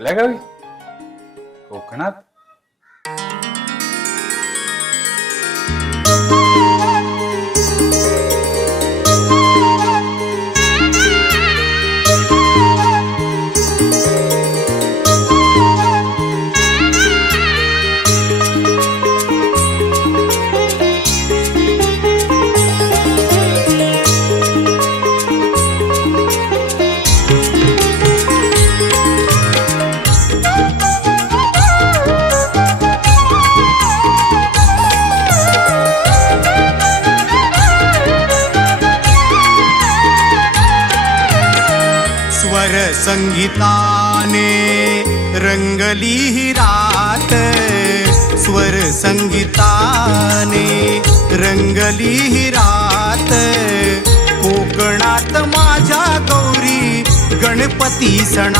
आपल्या गावी स्वर संगीताने रंगली ही रात. स्वर संगीताने रंगली ही रात. कोकणात माझ्या गौरी गणपती सणा